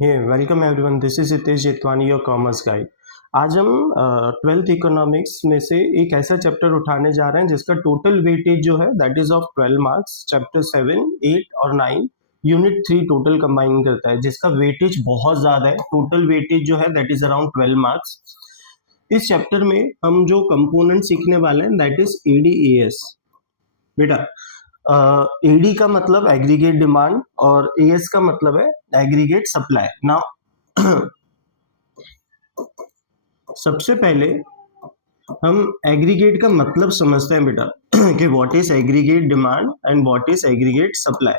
Welcome everyone, this is Hitesh Jetwani, your commerce guide. आज हम 12th economics में से एक ऐसा चैप्टर उठाने जा रहे हैं जिसका टोटल वेटेज जो है that is of 12 marks. Chapter 7, 8 और 9 यूनिट 3 टोटल कंबाइन करता है, जिसका वेटेज बहुत ज्यादा है। टोटल वेटेज जो है दैट इज अराउंड 12 मार्क्स। इस चैप्टर में हम जो कंपोनेंट सीखने वाले हैं दैट इज एडीएएस। बेटा, एडी का मतलब एग्रीगेट डिमांड और एएस का मतलब है एग्रीगेट सप्लाई। नाउ सबसे पहले हम एग्रीगेट का मतलब समझते हैं बेटा कि what is aggregate demand and what is aggregate supply.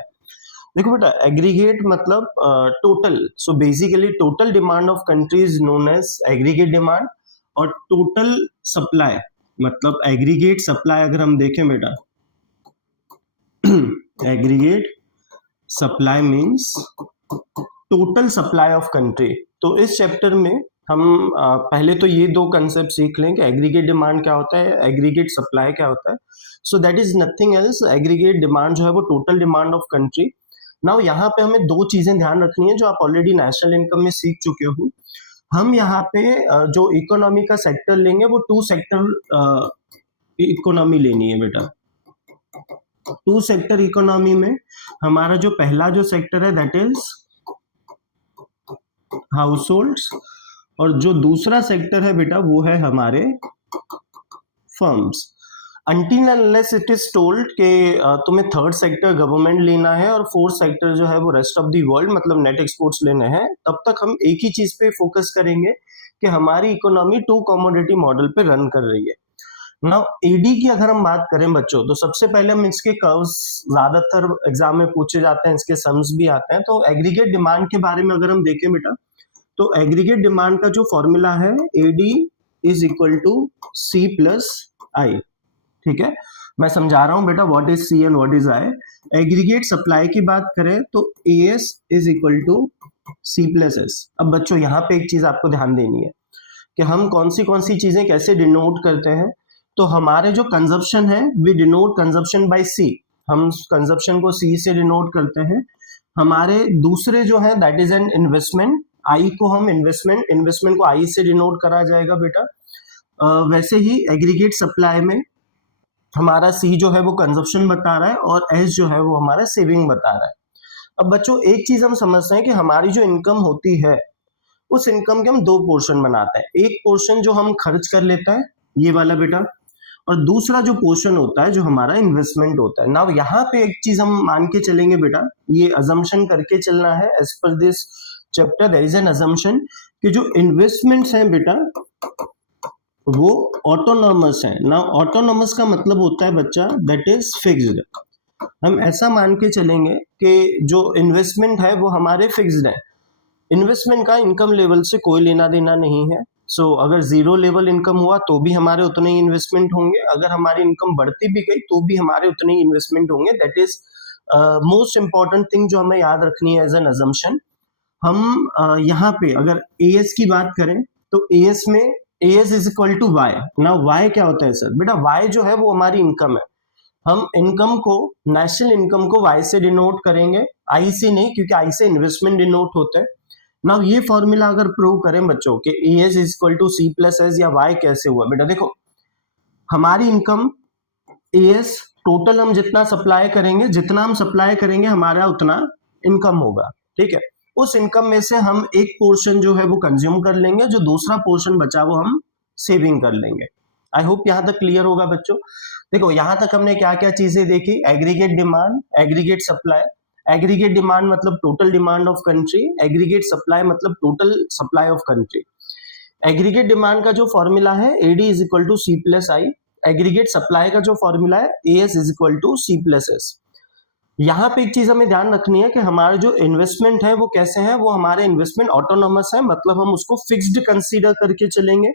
देखो बेटा, एग्रीगेट मतलब total. So basically total demand of country is known as aggregate demand, और टोटल सप्लाई मतलब एग्रीगेट सप्लाई। अगर हम देखें बेटा, aggregate supply means total supply of country. तो इस चैप्टर में हम पहले तो ये दो कंसेप्ट सीख लें कि एग्रीगेट डिमांड क्या होता है, एग्रीगेट सप्लाई क्या होता है। So that is nothing else. Aggregate demand जो है वो total demand of country. Now यहाँ पे हमें दो चीजें ध्यान रखनी है जो आप ऑलरेडी नेशनल इनकम में सीख चुके हो। हम यहाँ पे जो इकोनॉमी का सेक्टर लेंगे वो टू सेक्टर इकोनॉमी लेनी है बेटा। टू सेक्टर इकोनॉमी में हमारा जो पहला जो सेक्टर है दैट इज हाउस होल्ड्स, और जो दूसरा सेक्टर है बेटा वो है हमारे firms. Until unless it is told कि तुम्हें थर्ड सेक्टर गवर्नमेंट लेना है और फोर्थ सेक्टर जो है वो रेस्ट ऑफ द वर्ल्ड मतलब नेट एक्सपोर्ट्स लेने हैं, तब तक हम एक ही चीज पे फोकस करेंगे कि हमारी इकोनॉमी टू कमोडिटी मॉडल पे रन कर रही है। नाउ एडी की अगर हम बात करें बच्चों, तो सबसे पहले हम इसके कर्व्स ज्यादातर एग्जाम में पूछे जाते हैं, इसके सम्स भी आते हैं। तो एग्रीगेट डिमांड के बारे में अगर हम देखें बेटा, तो एग्रीगेट डिमांड का जो फॉर्मूला है AD is equal to C plus I. ठीक है, मैं समझा रहा हूं बेटा what is C and what is I. Aggregate supply की बात करें तो AS is equal to C plus S. अब बच्चों यहाँ पे एक चीज आपको ध्यान देनी है कि हम कौन सी चीजें कैसे डिनोट करते हैं। तो हमारे जो कंजप्शन है वी डिनोट कंजप्शन बाय सी। हम कंजप्शन को सी से डिनोट करते हैं। हमारे दूसरे जो है दैट इज एन इन्वेस्टमेंट, आई को हम इन्वेस्टमेंट को आई से डिनोट करा जाएगा बेटा। वैसे ही एग्रीगेट सप्लाई में हमारा सी जो है वो कंजप्शन बता रहा है और एस जो है वो हमारा सेविंग बता रहा है। अब बच्चों एक चीज हम समझते हैं कि हमारी जो इनकम होती है उस इनकम के हम दो पोर्शन बनाते हैं। एक पोर्शन जो हम खर्च कर लेता है, ये वाला बेटा, और दूसरा जो पोर्शन होता है जो हमारा इन्वेस्टमेंट होता है। नाउ यहाँ पे एक चीज हम मान के चलेंगे बेटा, ये अजम्पशन करके चलना है as per this chapter. There is an assumption कि जो इन्वेस्टमेंट्स हैं बेटा वो ऑटोनॉमस है। नाउ ऑटोनॉमस का मतलब होता है बच्चा दैट इज फिक्स्ड। हम ऐसा मान के चलेंगे कि जो इन्वेस्टमेंट है वो हमारे फिक्स्ड है। इन्वेस्टमेंट का इनकम लेवल से कोई लेना देना नहीं है। सो अगर जीरो लेवल इनकम हुआ तो भी हमारे उतने ही इन्वेस्टमेंट होंगे, अगर हमारी इनकम बढ़ती भी गई तो भी हमारे उतने ही इन्वेस्टमेंट होंगे। That is most important thing जो हमें याद रखनी है एज एन अजम्पशन। हम यहाँ पे अगर एएस की बात करें तो एएस में AS is equal to Y. ना वाई क्या होता है सर? बेटा वाई जो है वो हमारी इनकम है। हम इनकम को, नेशनल इनकम को वाई से डिनोट करेंगे, आई से नहीं, क्योंकि आई से इन्वेस्टमेंट डिनोट होता है। ना ये फॉर्मूला अगर प्रूव करें बच्चों के AS is equal to C plus S या वाई कैसे हुआ बेटा, देखो हमारी इनकम एएस टोटल हम जितना सप्लाई करेंगे हमारा उतना इनकम होगा। ठीक है, उस इनकम में से हम एक पोर्शन जो है वो कंज्यूम कर लेंगे, जो दूसरा पोर्शन बचा वो हम सेविंग कर लेंगे। आई होप यहां तक क्लियर होगा बच्चों। देखो यहां तक हमने क्या क्या चीजें देखी, aggregate demand, aggregate supply. Aggregate demand मतलब total demand of country, aggregate supply मतलब total supply of country. Aggregate demand का जो फॉर्मूला है AD is equal to C plus I. Aggregate supply का जो फॉर्मूला है AS is equal to C plus S. यहाँ पे एक चीज हमें ध्यान रखनी है कि हमारे जो इन्वेस्टमेंट है वो कैसे है, वो हमारे इन्वेस्टमेंट ऑटोनॉमस है, मतलब हम उसको फिक्स्ड कंसीडर करके चलेंगे।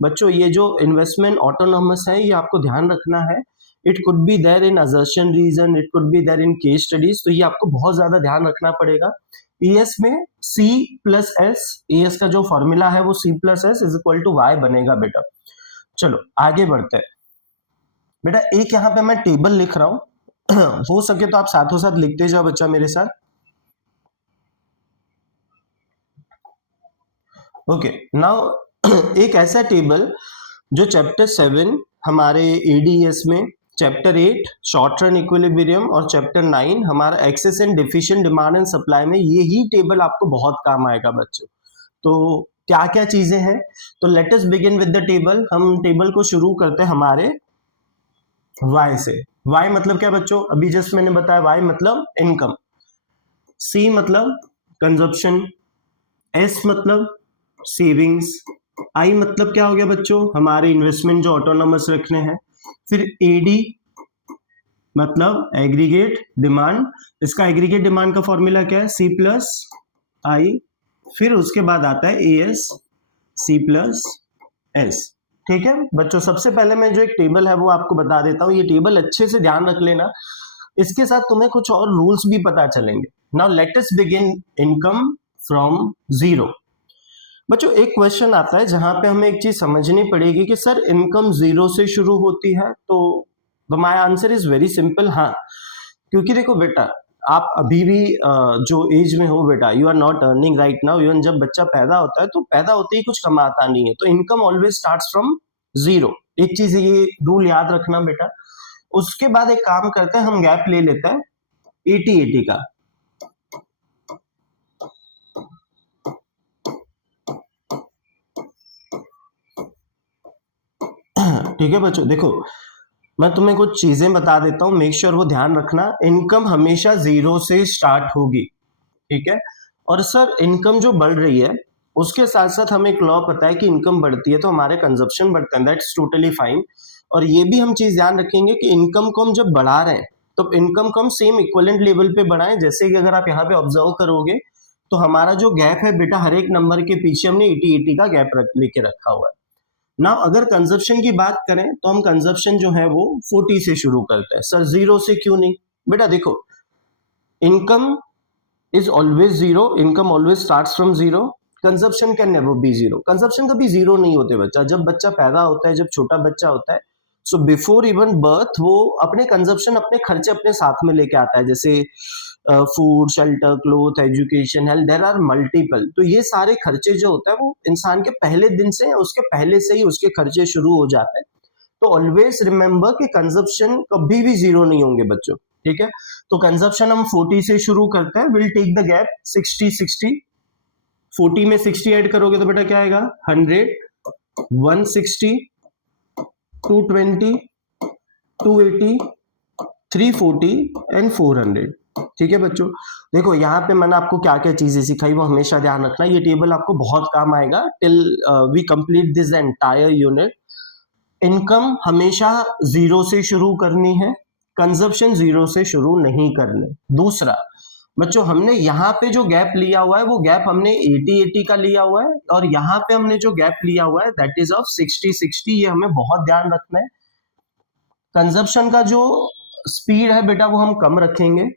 बच्चों ये जो इन्वेस्टमेंट ऑटोनॉमस है ये आपको ध्यान रखना है। It could be there in assertion reason, it could be there in case studies, तो ये आपको बहुत ज्यादा ध्यान रखना पड़ेगा। एएस में सी प्लस एस, एएस का जो फॉर्मूला है वो C plus S is equal to Y बनेगा बेटा। चलो आगे बढ़ते हैं बेटा। एक यहाँ पे मैं टेबल लिख रहा हूं हो सके तो आप साथों साथ लिखते जाओ बच्चा मेरे साथ। ओके, नाउ एक ऐसा टेबल जो चैप्टर 7 हमारे एडीएस में, चैप्टर 8 शॉर्ट रन इक्विलिब्रियम और चैप्टर 9 हमारा excess and deficient demand and supply में यही टेबल आपको बहुत काम आएगा बच्चों। तो क्या क्या चीजें हैं, तो let us begin with the table. हम टेबल को शुरू करते हैं हमारे y से। y मतलब क्या बच्चों, अभी जस्ट मैंने बताया y मतलब इनकम, c मतलब कंजप्शन, s मतलब सेविंग्स, आई मतलब क्या हो गया बच्चों, हमारे इन्वेस्टमेंट जो ऑटोनॉमस रखने हैं, फिर एडी मतलब एग्रीगेट डिमांड, इसका एग्रीगेट डिमांड का फॉर्मूला क्या है, सी प्लस आई, फिर उसके बाद आता है एएस सी प्लस एस। ठीक है बच्चों, सबसे पहले मैं जो एक टेबल है वो आपको बता देता हूं, ये टेबल अच्छे से ध्यान रख लेना, इसके साथ तुम्हें कुछ और रूल्स भी पता चलेंगे। Now let us begin income from zero. बच्चों एक क्वेश्चन आता है जहां पे हमें एक चीज समझनी पड़ेगी कि सर इनकम जीरो से शुरू होती है, तो my answer is very simple, हाँ। क्योंकि देखो बेटा, आप अभी भी जो एज में हो बेटा, you are not earning right now, even जब बच्चा पैदा होता है तो पैदा होते ही कुछ कमाता नहीं है, तो income always starts from zero. एक चीज ये रूल याद रखना बेटा। उसके बाद एक काम करते हैं, हम गैप ले लेते हैं 80-80 का। ठीक है बच्चों, देखो मैं तुम्हें कुछ चीजें बता देता हूं, मेक श्योर वो ध्यान रखना। इनकम हमेशा जीरो से स्टार्ट होगी, ठीक है। और सर इनकम जो बढ़ रही है उसके साथ साथ हमें एक लॉ पता है कि इनकम बढ़ती है तो हमारे कंजप्शन बढ़ते हैं, दैट्स टोटली फाइन। और ये भी हम चीज ध्यान रखेंगे कि इनकम को हम जब बढ़ा रहे हैं तो इनकम को हम सेम इक्विवेलेंट लेवल पे बढ़ाएं। जैसे कि अगर आप यहाँ पे ऑब्जर्व करोगे तो हमारा जो गैप है बेटा, हर एक नंबर के पीछे हमने 80-80 का गैप लेके रखा हुआ है ना। अगर कंजप्शन की बात करें तो हम कंजप्शन जो है वो 40 से शुरू करते हैं। सर जीरो से क्यों नहीं, बेटा देखो income is always zero, income always starts from zero, consumption can never be zero. Consumption कभी जीरो नहीं होते बच्चा, जब बच्चा पैदा होता है, जब छोटा बच्चा होता है, सो बिफोर इवन बर्थ वो अपने कंजप्शन, अपने खर्चे अपने साथ में लेके आता है, जैसे food, shelter, cloth, education, health, there are multiple. तो ये सारे खर्चे जो होता है वो इंसान के पहले दिन से, उसके पहले से ही उसके खर्चे शुरू हो जाते हैं। तो ऑलवेज रिमेंबर कि कंजप्शन कभी भी जीरो नहीं होंगे बच्चों, ठीक है। तो कंजप्शन हम 40 से शुरू करते हैं, विल टेक द गैप 60-60। 40 में 60 ऐड करोगे तो बेटा क्या आएगा, 100, 160, 220, 280, 340 एंड 400। ठीक है बच्चों, देखो यहाँ पे मैंने आपको क्या क्या चीजें सिखाई वो हमेशा ध्यान रखना, ये टेबल आपको बहुत काम आएगा till we complete this entire unit. Income हमेशा जीरो से शुरू करनी है, कंजप्शन जीरो से शुरू नहीं करने। दूसरा बच्चों, हमने यहाँ पे जो गैप लिया हुआ है वो गैप हमने 80-80 का लिया हुआ है, और यहाँ पे हमने जो गैप लिया हुआ है दैट इज ऑफ 60-60। ये हमें बहुत ध्यान रखना है। कंजप्शन का जो स्पीड है बेटा वो हम कम रखेंगे,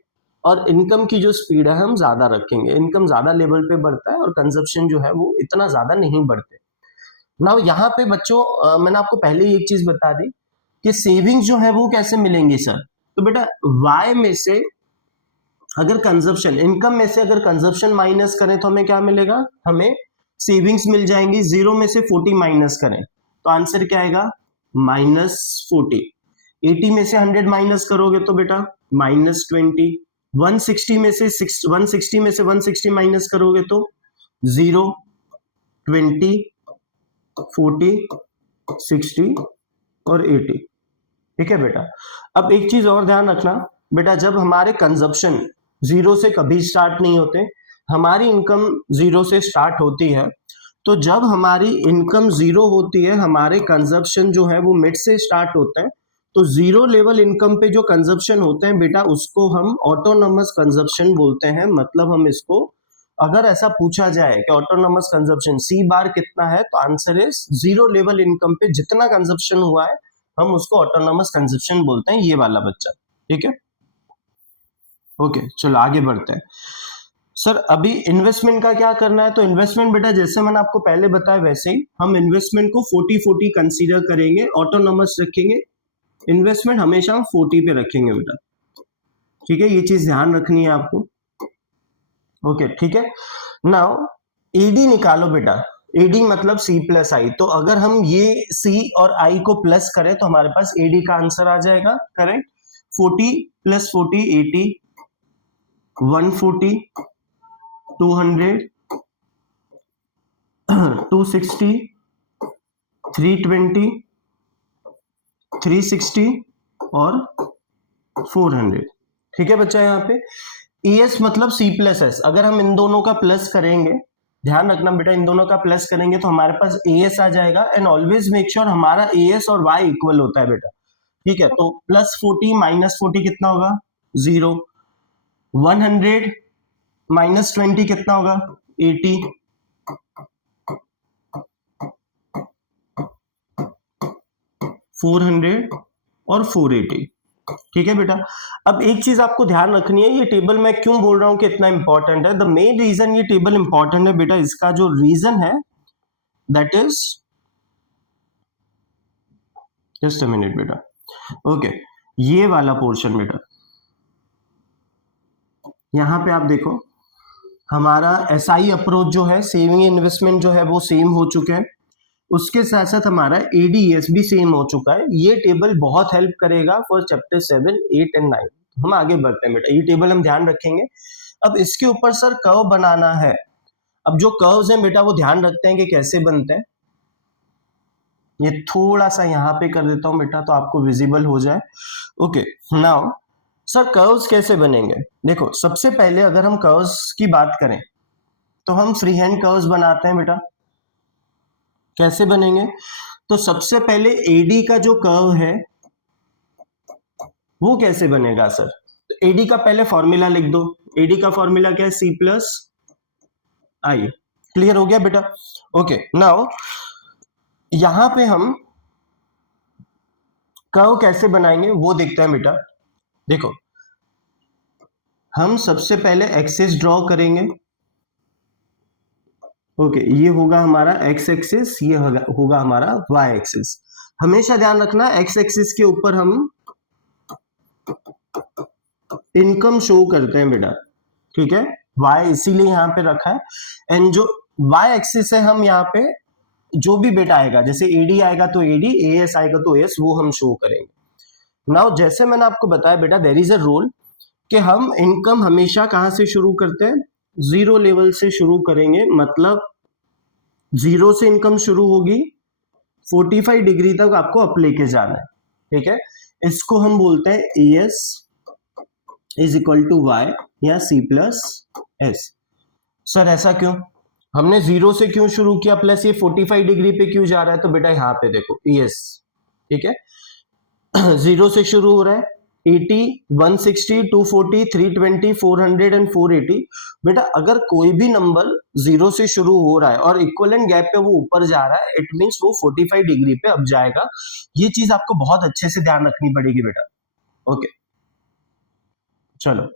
और इनकम की जो स्पीड है हम ज्यादा रखेंगे। इनकम ज्यादा लेवल पे बढ़ता है और कंजप्शन जो है वो इतना ज्यादा नहीं बढ़ते। नाउ यहाँ पे बच्चों मैंने आपको पहले ही एक चीज बता दी कि सेविंग्स जो है वो कैसे मिलेंगी सर। तो बेटा वाई में से अगर कंजप्शन, इनकम में से अगर कंजप्शन माइनस करें तो हमें क्या मिलेगा, हमें सेविंग्स मिल जाएंगी। जीरो में से 40 माइनस करें तो आंसर क्या आएगा, -40। 80 में से 100 माइनस करोगे तो बेटा -20। 160 में से 160 माइनस करोगे तो 0, 20, 40, 60 और 80। ठीक है बेटा। अब एक चीज और ध्यान रखना बेटा, जब हमारे कंजप्शन जीरो से कभी स्टार्ट नहीं होते, हमारी इनकम जीरो से स्टार्ट होती है। तो जब हमारी इनकम जीरो होती है, हमारे कंजप्शन जो है वो मिड से स्टार्ट होते हैं। तो जीरो लेवल इनकम पे जो कंजप्शन होते हैं बेटा उसको हम ऑटोनॉमस कंजप्शन बोलते हैं। मतलब हम इसको, अगर ऐसा पूछा जाए कि ऑटोनॉमस कंजप्शन सी बार कितना है, तो answer is zero level income पे जितना कंजप्शन हुआ है हम उसको ऑटोनॉमस कंजप्शन बोलते हैं, ये वाला बच्चा। ठीक है, ओके चलो आगे बढ़ते हैं। सर अभी इन्वेस्टमेंट का क्या करना है, तो इन्वेस्टमेंट बेटा जैसे मैंने आपको पहले बताया वैसे ही हम इन्वेस्टमेंट को 40-40 कंसीडर करेंगे, ऑटोनॉमस रखेंगे। इन्वेस्टमेंट हमेशा हम 40 पे रखेंगे बेटा, ठीक है, ये चीज ध्यान रखनी है आपको। ओके ठीक है, नाउ ईडी निकालो बेटा। एडी मतलब सी प्लस आई, तो अगर हम ये सी और आई को प्लस करें तो हमारे पास एडी का आंसर आ जाएगा, करेक्ट। 40 प्लस 40 80, 140, 200, 260, 320, 360 और 400। ठीक है बच्चा, यहाँ पे ES मतलब C प्लस एस, अगर हम इन दोनों का प्लस करेंगे, ध्यान रखना बेटा, इन दोनों का प्लस करेंगे तो हमारे पास AS आ जाएगा। एंड ऑलवेज मेक श्योर हमारा AS और Y इक्वल होता है बेटा, ठीक है। तो प्लस 40 माइनस 40 कितना होगा, 0। 100 माइनस 20 कितना होगा, 80। 400 और 480। ठीक है बेटा। अब एक चीज आपको ध्यान रखनी है, ये टेबल मैं क्यों बोल रहा हूं कि इतना इंपॉर्टेंट है। द मेन रीजन ये टेबल इंपॉर्टेंट है बेटा, इसका जो रीजन है that is, just a minute बेटा, ओके, ये वाला पोर्शन बेटा, यहां पे आप देखो हमारा SI अप्रोच जो है, सेविंग इन्वेस्टमेंट जो है वो सेम हो चुके हैं, उसके साथ साथ हमारा ADS भी सेम हो चुका है। ये टेबल बहुत हेल्प करेगा फॉर चैप्टर 7, 8 एंड 9। हम आगे बढ़ते हैं बेटा, ये टेबल हम ध्यान रखेंगे। अब इसके ऊपर सर कर्व बनाना है। अब जो कर्व्स हैं बेटा वो ध्यान रखते हैं कि कैसे बनते हैं। ये थोड़ा सा यहाँ पे कर देता हूं बेटा तो आपको विजिबल हो जाए। ओके, नाउ सर कर्व्स कैसे बनेंगे। देखो सबसे पहले अगर हम कर्व्स की बात करें तो हम फ्री हैंड कर्व्स बनाते हैं बेटा। कैसे बनेंगे, तो सबसे पहले एडी का जो कर्व है वो कैसे बनेगा सर, तो एडी का पहले फॉर्मूला लिख दो। एडी का फॉर्मूला क्या है, C प्लस आई। क्लियर हो गया बेटा। ओके, नाउ यहां पे हम कर्व कैसे बनाएंगे वो देखते हैं बेटा। देखो हम सबसे पहले एक्सिस ड्रॉ करेंगे। ओके, ये होगा हमारा एक्स एक्सिस, ये होगा हमारा वाई एक्सिस। हमेशा ध्यान रखना एक्स एक्सिस के ऊपर हम इनकम शो करते हैं बेटा, ठीक है। वाई इसीलिए यहाँ पे रखा है। एंड जो वाई एक्सिस है हम यहाँ पे जो भी बेटा आएगा, जैसे एडी आएगा तो एडी, एएस आएगा तो एस, वो हम शो करेंगे। नाउ जैसे मैंने आपको बताया बेटा, देयर इज अ रूल कि हम इनकम हमेशा कहां से शुरू करते हैं, जीरो लेवल से शुरू करेंगे। मतलब जीरो से इनकम शुरू होगी, 45 डिग्री तक आपको अप लेके जाना है, ठीक है। इसको हम बोलते हैं AS is equal to Y या C प्लस एस। सर ऐसा क्यों, हमने जीरो से क्यों शुरू किया, प्लस ये 45 डिग्री पे क्यों जा रहा है, तो बेटा यहाँ पे देखो ES, ठीक है, जीरो से शुरू हो रहा है, 80, 160, 240, 320, 400 एंड 480। बेटा अगर कोई भी नंबर जीरो से शुरू हो रहा है और इक्विवेलेंट गैप पे वो ऊपर जा रहा है, इट मींस वो 45 डिग्री पे अब जाएगा। ये चीज आपको बहुत अच्छे से ध्यान रखनी पड़ेगी बेटा। ओके चलो,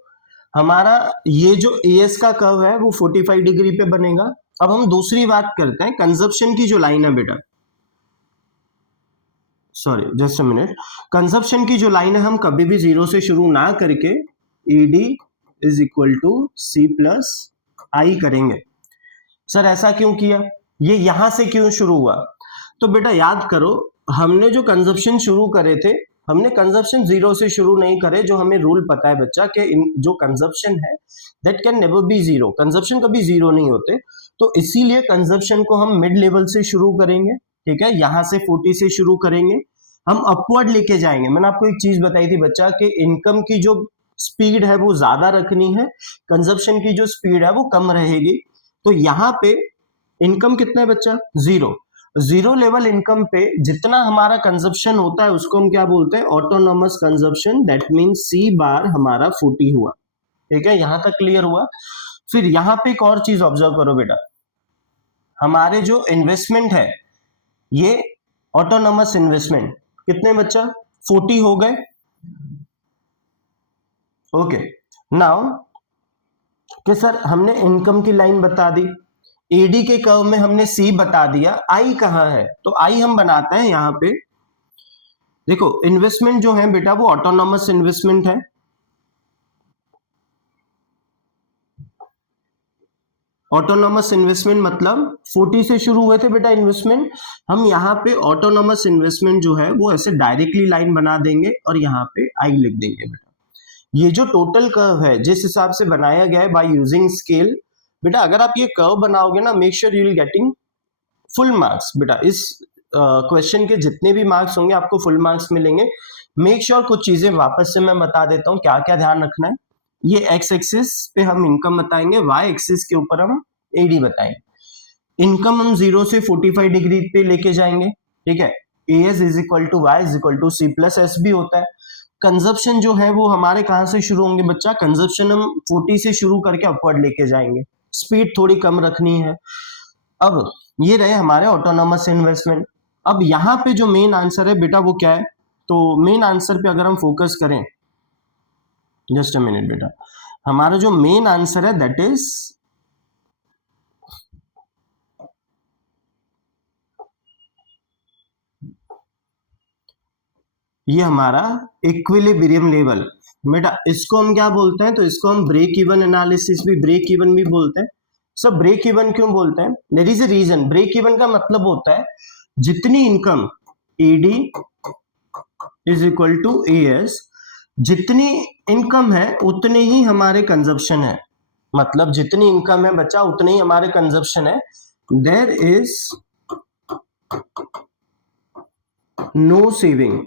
हमारा ये जो एएस का कर्व है वो 45 डिग्री पे बनेगा। अब हम दूसरी बात करते हैं, कंजप्शन की जो लाइन है बेटा, sorry just a minute, consumption की जो लाइन है हम कभी भी जीरो से शुरू ना करके ED is equal to C plus I करेंगे। सर ऐसा क्यों किया, ये यहां से क्यों शुरू हुआ, तो बेटा याद करो हमने जो कंजप्शन शुरू करे थे, हमने कंजप्शन जीरो से शुरू नहीं करे। जो हमें रूल पता है बच्चा कि जो कंजप्शन है that can never be zero, consumption कभी जीरो नहीं होते। तो इसीलिए कंजप्शन को हम मिड लेवल से शुरू करेंगे, ठीक है। यहां से 40 से शुरू करेंगे, हम अपवर्ड लेके जाएंगे। मैंने आपको एक चीज बताई थी बच्चा कि इनकम की जो स्पीड है वो ज्यादा रखनी है, कंजप्शन की जो स्पीड है वो कम रहेगी। तो यहाँ पे इनकम कितना है बच्चा, जीरो। जीरो लेवल इनकम पे जितना हमारा कंजप्शन होता है उसको हम क्या बोलते हैं, autonomous consumption. That means C बार हमारा 40 हुआ, ठीक है। यहां तक क्लियर हुआ। फिर यहाँ पे एक और चीज ऑब्जर्व करो बेटा, हमारे जो इन्वेस्टमेंट है ये ऑटोनॉमस इन्वेस्टमेंट कितने बच्चा, 40 हो गए। ओके, नाउ कि सर हमने इनकम की लाइन बता दी, एडी के कर्व में हमने C बता दिया, आई कहां है, तो आई हम बनाते हैं यहां पे। देखो इन्वेस्टमेंट जो है बेटा वो ऑटोनॉमस इन्वेस्टमेंट है, ऑटोनॉमस इन्वेस्टमेंट मतलब 40 से शुरू हुए थे बेटा इन्वेस्टमेंट, हम यहाँ पे ऑटोनॉमस इन्वेस्टमेंट जो है वो ऐसे डायरेक्टली लाइन बना देंगे और यहाँ पे आई लिख देंगे बेटा। ये जो टोटल कर्व है जिस हिसाब से बनाया गया है बाय यूजिंग स्केल, बेटा अगर आप ये कर्व बनाओगे ना, make sure you will getting full marks बेटा। इस क्वेश्चन के जितने भी मार्क्स होंगे आपको फुल मार्क्स मिलेंगे। मेक श्योर कुछ चीजें वापस से मैं बता देता हूँ क्या क्या ध्यान रखना है। ये एक्स एक्सिस पे हम इनकम बताएंगे, वाई एक्सिस के ऊपर हम एडी बताएंगे। इनकम हम 0 से 45 डिग्री पे लेके जाएंगे, ठीक है। AS is equal to Y is equal to C plus S भी होता है। कंजप्शन जो है वो हमारे कहां से शुरू होंगे बच्चा, कंजप्शन हम 40 से शुरू करके अपवर्ड लेके जाएंगे, स्पीड थोड़ी कम रखनी है। अब ये रहे हमारे ऑटोनॉमस इन्वेस्टमेंट। अब यहाँ पे जो मेन आंसर है बेटा वो क्या है, तो मेन आंसर पे अगर हम फोकस करें, जस्ट अ मिनट बेटा, हमारा जो मेन आंसर है दैट इज ये हमारा इक्विलिब्रियम लेवल। बेटा इसको हम क्या बोलते हैं, तो इसको हम ब्रेक इवन एनालिसिस भी, ब्रेक इवन भी बोलते हैं। सब ब्रेक इवन क्यों बोलते हैं, there is a reason. Break even का मतलब होता है जितनी income AD is equal to AS, जितनी इनकम है उतने ही हमारे कंजप्शन है, मतलब जितनी इनकम है बच्चा उतने ही हमारे कंजप्शन है। There is no saving,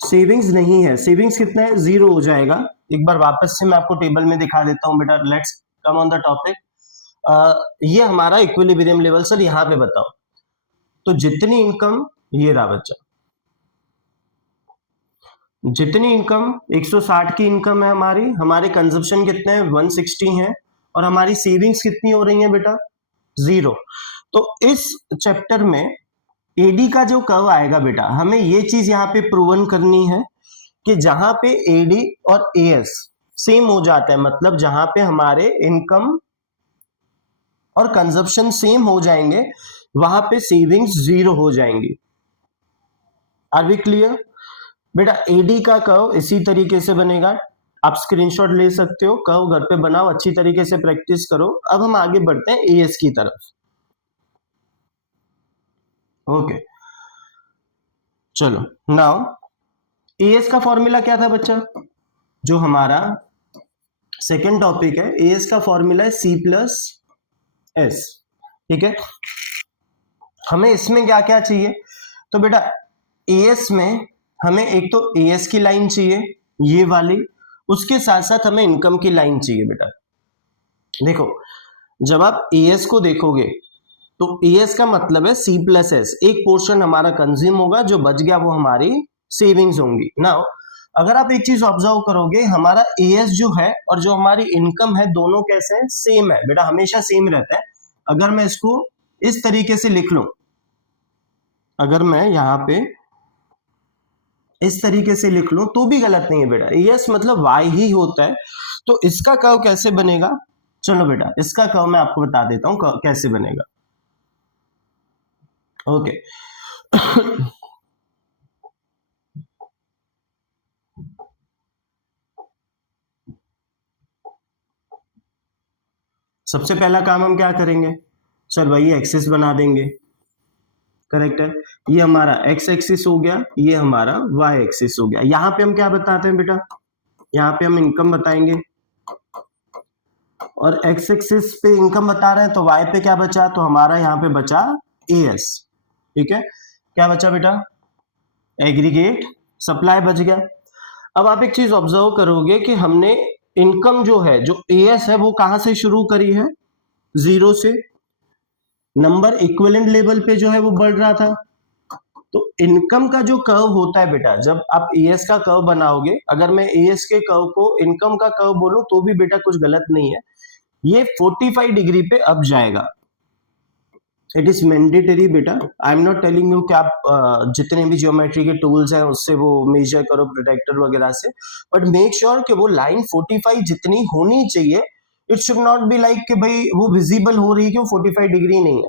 savings नहीं है। सेविंग्स कितना है, 0 हो जाएगा। एक बार वापस से मैं आपको टेबल में दिखा देता हूं बेटा, let's come on the topic. ये हमारा इक्विलिब्रियम लेवल सर यहाँ पे बताओ, तो जितनी इनकम, ये रहा बच्चा, जितनी इनकम 160 की इनकम है हमारी, हमारे कंजप्शन कितने हैं 160 हैं, और हमारी सेविंग्स कितनी हो रही है बेटा 0। तो इस चैप्टर में एडी का जो कर्व आएगा बेटा, हमें ये चीज यहाँ पे प्रूवन करनी है कि जहां पे एडी और एएस सेम हो जाता है, मतलब जहां पे हमारे इनकम और कंजप्शन सेम हो जाएंगे वहां पे सेविंग्स 0 हो जाएंगी। आर वी क्लियर बेटा। एडी का कर्व इसी तरीके से बनेगा, आप स्क्रीनशॉट ले सकते हो, कर्व घर पे बनाओ, अच्छी तरीके से प्रैक्टिस करो। अब हम आगे बढ़ते हैं एएस की तरफ। ओके चलो, नाउ एएस का फॉर्मूला क्या था बच्चा, जो हमारा सेकेंड टॉपिक है, एएस का फॉर्मूला है सी प्लस एस, ठीक है। हमें इसमें क्या क्या चाहिए, तो बेटा एएस में हमें एक तो एएस की लाइन चाहिए ये वाली, उसके साथ साथ हमें इनकम की लाइन चाहिए बेटा। देखो जब आप एएस को देखोगे तो एएस का मतलब है सी प्लस एस, एक पोर्शन हमारा कंज्यूम होगा, जो बच गया वो हमारी सेविंग्स होंगी। नाउ अगर आप एक चीज ऑब्जर्व करोगे, हमारा एएस जो है और जो हमारी इनकम है दोनों कैसे हैं, सेम है बेटा, हमेशा सेम रहता है। अगर मैं इसको इस तरीके से लिख लूं, अगर मैं यहाँ पे इस तरीके से लिख लूं तो भी गलत नहीं है बेटा, एएस मतलब वाई ही होता है। तो इसका कर्व कैसे बनेगा, चलो बेटा इसका कर्व मैं आपको बता देता हूं कैसे बनेगा। ओके सबसे पहला काम हम क्या करेंगे सर, वही एक्सिस बना देंगे, करेक्ट है। ये हमारा एक्स एक्सिस हो गया, ये हमारा वाई एक्सिस हो गया। यहाँ पे हम क्या बताते हैं बेटा, यहाँ पे हम इनकम बताएंगे, और एक्स एक्सिस पे इनकम बता रहे हैं, तो वाई पे क्या बचा, तो हमारा यहाँ पे बचा एएस, ठीक है। क्या बचा बेटा, एग्रीगेट सप्लाई बच गया। अब आप एक चीज ऑब्जर्व करोगे कि हमने इनकम जो है, जो एएस है, वो कहां से शुरू करी है, 0 से। नंबर इक्विवेलेंट लेवल पे जो है वो बढ़ रहा था। तो इनकम का जो कर्व होता है बेटा, जब आप एएस का कर्व बनाओगे, अगर मैं एएस के कर्व को इनकम का कर्व बोलूं तो भी बेटा कुछ गलत नहीं है, ये 45 डिग्री पे अब जाएगा। इट इज मैंडेटरी बेटा, I am not telling you कि आप जितने भी ज्योमेट्री के टूल्स हैं उससे वो मेजर करो प्रोटेक्टर वगैरह से, बट मेक श्योर कि वो लाइन 45 जितनी होनी चाहिए। It should not be like कि भाई वो विजिबल हो रही है कि वो 45 डिग्री नहीं है।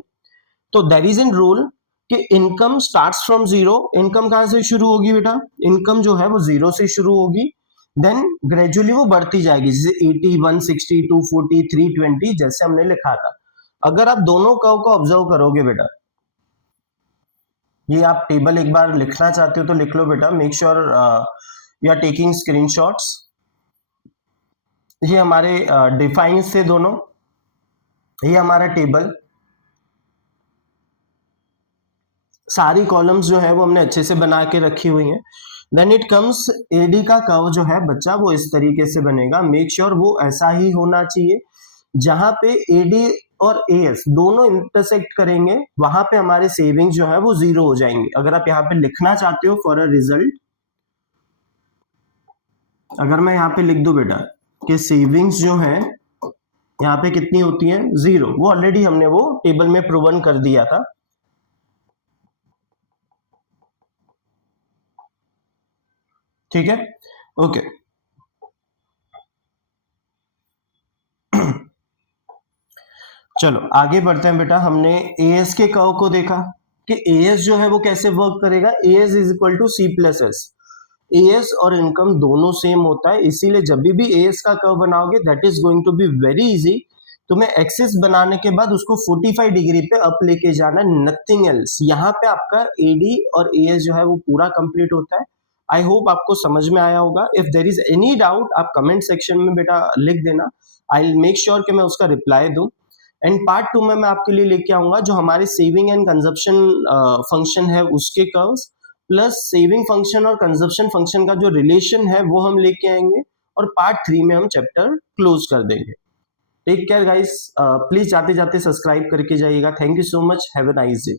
तो दैट इज इन रूल कि इनकम स्टार्ट्स फ्रॉम 0। इनकम कहां से शुरू होगी बेटा, इनकम जो है वो 0 से शुरू होगी, देन ग्रेजुअली वो बढ़ती जाएगी, जैसे 80, 160, 240, 320 जैसे हमने लिखा था। अगर आप दोनों कर्व को ऑब्जर्व करोगे बेटा, ये आप टेबल एक बार लिखना चाहते हो तो लिख लो बेटा, make sure you are taking screenshots. ये हमारे डिफाइन थे दोनों, ये हमारा टेबल, सारी कॉलम्स जो है वो हमने अच्छे से बना के रखी हुई हैं। देन इट कम्स एडी का कर्व जो है बच्चा वो इस तरीके से बनेगा, मेक श्योर वो ऐसा ही होना चाहिए जहां पे एडी और एएस दोनों इंटरसेक्ट करेंगे, वहां पे हमारे सेविंग जो है वो जीरो हो जाएंगे। अगर आप यहाँ पे लिखना चाहते हो फॉर अ रिजल्ट, अगर मैं यहाँ पे लिख दूं बेटा कि सेविंग्स जो है यहाँ पे कितनी होती है, जीरो, वो ऑलरेडी हमने वो टेबल में प्रूवन कर दिया था। ठीक है, ओके। चलो आगे बढ़ते हैं बेटा। हमने एएस के कर्व को देखा कि एएस जो है वो कैसे वर्क करेगा, AS is equal to C plus S. AS और इनकम दोनों सेम होता है, इसीलिए जब भी एएस का कर्व बनाओगे that is going to be very easy. तुम्हें एक्सिस बनाने के बाद उसको 45 डिग्री पे अप लेके जाना, नथिंग एल्स। यहाँ पे आपका एडी और एएस जो है वो पूरा कंप्लीट होता है। आई होप आपको समझ में आया होगा। If there is any doubt आप कमेंट सेक्शन में बेटा लिख देना, आई विल मेक श्योर कि मैं उसका रिप्लाई दूं। एंड पार्ट 2 में मैं आपके लिए लेके आऊंगा जो हमारे सेविंग एंड कंजप्शन फंक्शन है उसके कर्व्स, प्लस सेविंग फंक्शन और कंजप्शन फंक्शन का जो रिलेशन है वो हम लेके आएंगे, और पार्ट 3 में हम चैप्टर क्लोज कर देंगे। टेक केयर गाइस, प्लीज जाते जाते सब्सक्राइब करके जाइएगा। Thank you so much, have a nice day.